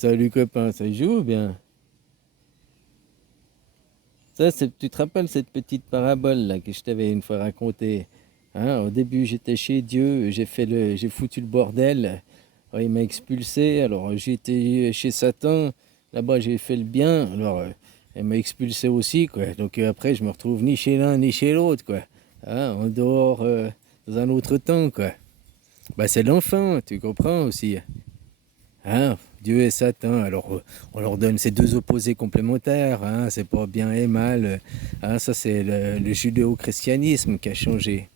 Salut copain, ça joue ou bien? Tu te rappelles cette petite parabole là que je t'avais une fois racontée? Hein, au début j'étais chez Dieu, j'ai foutu le bordel. Alors, il m'a expulsé, alors j'ai été chez Satan, là-bas j'ai fait le bien, alors il m'a expulsé aussi quoi. Donc après je me retrouve ni chez l'un ni chez l'autre quoi. Hein, en dehors, dans un autre temps quoi. Bah c'est l'enfant, tu comprends aussi. Hein, Dieu et Satan, alors on leur donne ces deux opposés complémentaires, hein, c'est pas bien et mal. Hein, ça c'est le judéo-christianisme qui a changé.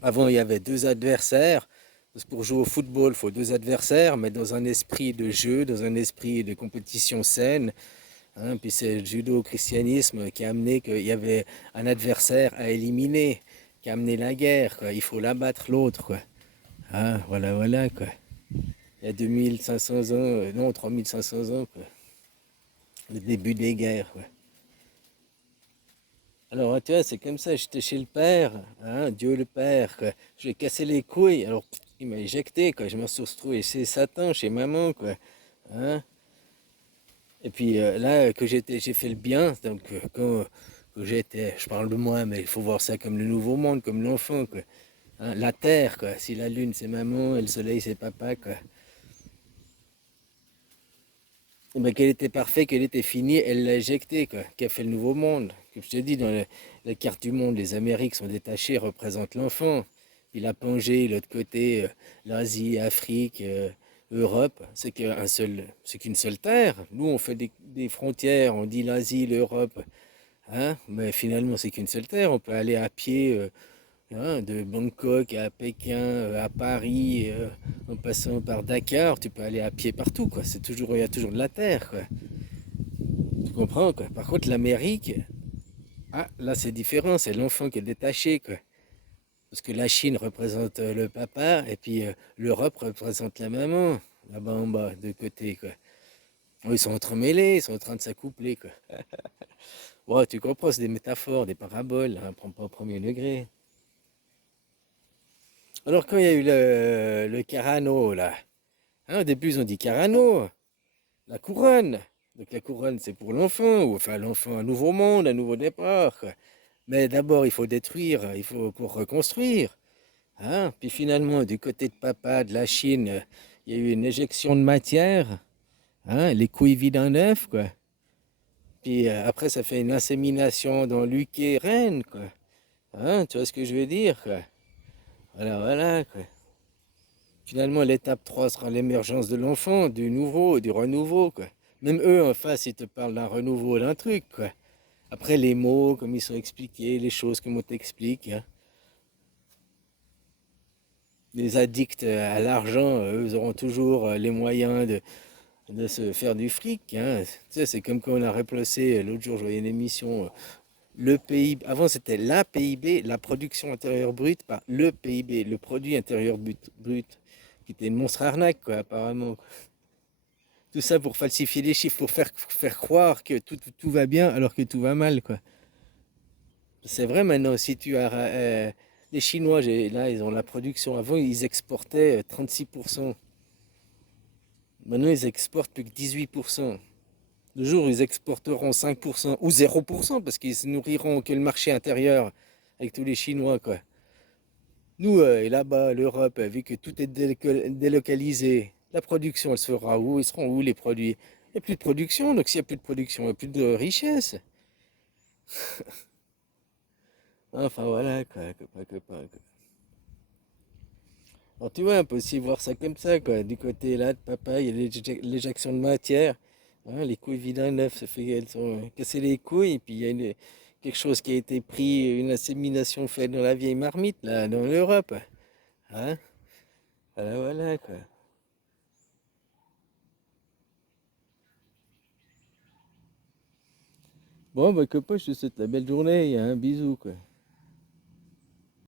Avant il y avait deux adversaires. Parce que pour jouer au football, il faut deux adversaires, mais dans un esprit de jeu, dans un esprit de compétition saine. Hein, puis c'est le judéo-christianisme qui a amené qu'il y avait un adversaire à éliminer, qui a amené la guerre, quoi. Il faut l'abattre l'autre, quoi. Hein, voilà, voilà, quoi. Il y a 2500 ans, non, 3500 ans, quoi. Le début des guerres, quoi. Alors, tu vois, c'est comme ça, j'étais chez le Père, hein, Dieu le Père, quoi. Je lui ai cassé les couilles, alors il m'a éjecté, quoi. Je me suis retrouvé chez Satan, chez maman, quoi. Hein. Et puis là, j'ai fait le bien, donc que j'étais, je parle de moi, mais il faut voir ça comme le nouveau monde, comme l'enfant, quoi. Hein, la terre, quoi. Si la lune c'est maman et le soleil c'est papa, quoi. Eh ben, qu'elle était parfaite, qu'elle était finie, elle l'a éjectée, quoi. Qui a fait le nouveau monde. Comme je te dis, dans la carte du monde, les Amériques sont détachées, représentent l'enfant. Puis la Pangée, l'autre côté, l'Asie, Afrique, Europe, c'est qu'une seule terre. Nous, on fait des frontières, on dit l'Asie, l'Europe, hein, mais finalement, c'est qu'une seule terre. On peut aller à pied hein, de Bangkok à Pékin, à Paris, en passant par Dakar, tu peux aller à pied partout, quoi. C'est toujours, il y a toujours de la terre, quoi. Tu comprends, quoi. Par contre, l'Amérique, ah, là, c'est différent. C'est l'enfant qui est détaché, quoi. Parce que la Chine représente le papa, et puis l'Europe représente la maman, là-bas en bas, de côté, quoi. Oh, ils sont entremêlés, ils sont en train de s'accoupler, quoi. Ouais, tu comprends, c'est des métaphores, des paraboles, hein, prends pas au premier degré. Alors, quand il y a eu le Carano, là, hein, au début, ils ont dit Carano, la couronne. Donc, la couronne, c'est pour l'enfant, ou enfin, l'enfant, un nouveau monde, un nouveau départ, quoi. Mais d'abord, il faut détruire, il faut pour reconstruire. Hein. Puis finalement, du côté de papa, de la Chine, il y a eu une éjection de matière, hein, les couilles vides en œuf, quoi. Puis après, ça fait une insémination dans l'utérine, quoi. Hein, tu vois ce que je veux dire, quoi. Voilà, voilà, quoi. Finalement, l'étape 3 sera l'émergence de l'enfant, du nouveau, du renouveau, quoi. Même eux, en face, ils te parlent d'un renouveau, d'un truc, quoi. Après, les mots, comme ils sont expliqués, les choses, comme on t'explique, hein. Les addicts à l'argent, eux, auront toujours les moyens de se faire du fric, hein. Tu sais, c'est comme quand on a replacé, l'autre jour, je voyais une émission, le PIB, avant c'était la PIB, la production intérieure brute, par le PIB, le produit intérieur brut, qui était une monstre arnaque, quoi, apparemment. Tout ça pour falsifier les chiffres, pour faire croire que tout va bien alors que tout va mal, quoi. C'est vrai maintenant, si tu as... les Chinois, là, ils ont la production. Avant, ils exportaient 36%. Maintenant, ils exportent plus que 18%. Le jour où ils exporteront 5% ou 0% parce qu'ils se nourriront que le marché intérieur avec tous les Chinois, quoi. Nous, et là-bas, l'Europe, vu que tout est délocalisé, la production, elle se fera où? Ils seront où les produits? Il n'y a plus de production, donc s'il n'y a plus de production, il n'y a plus de richesse. Enfin voilà, quoi, copain, copain, quoi. Alors tu vois, on peut aussi voir ça comme ça, quoi. Du côté là de papa, il y a l'éjection de matière. Hein, les couilles vides en œuf, ça fait qu'elles sont cassées les couilles, et puis il y a quelque chose qui a été pris, une insémination faite dans la vieille marmite, là, dans l'Europe. Hein? Voilà, voilà, quoi. Bon, bah copain, je te souhaite la belle journée, hein, bisous, quoi.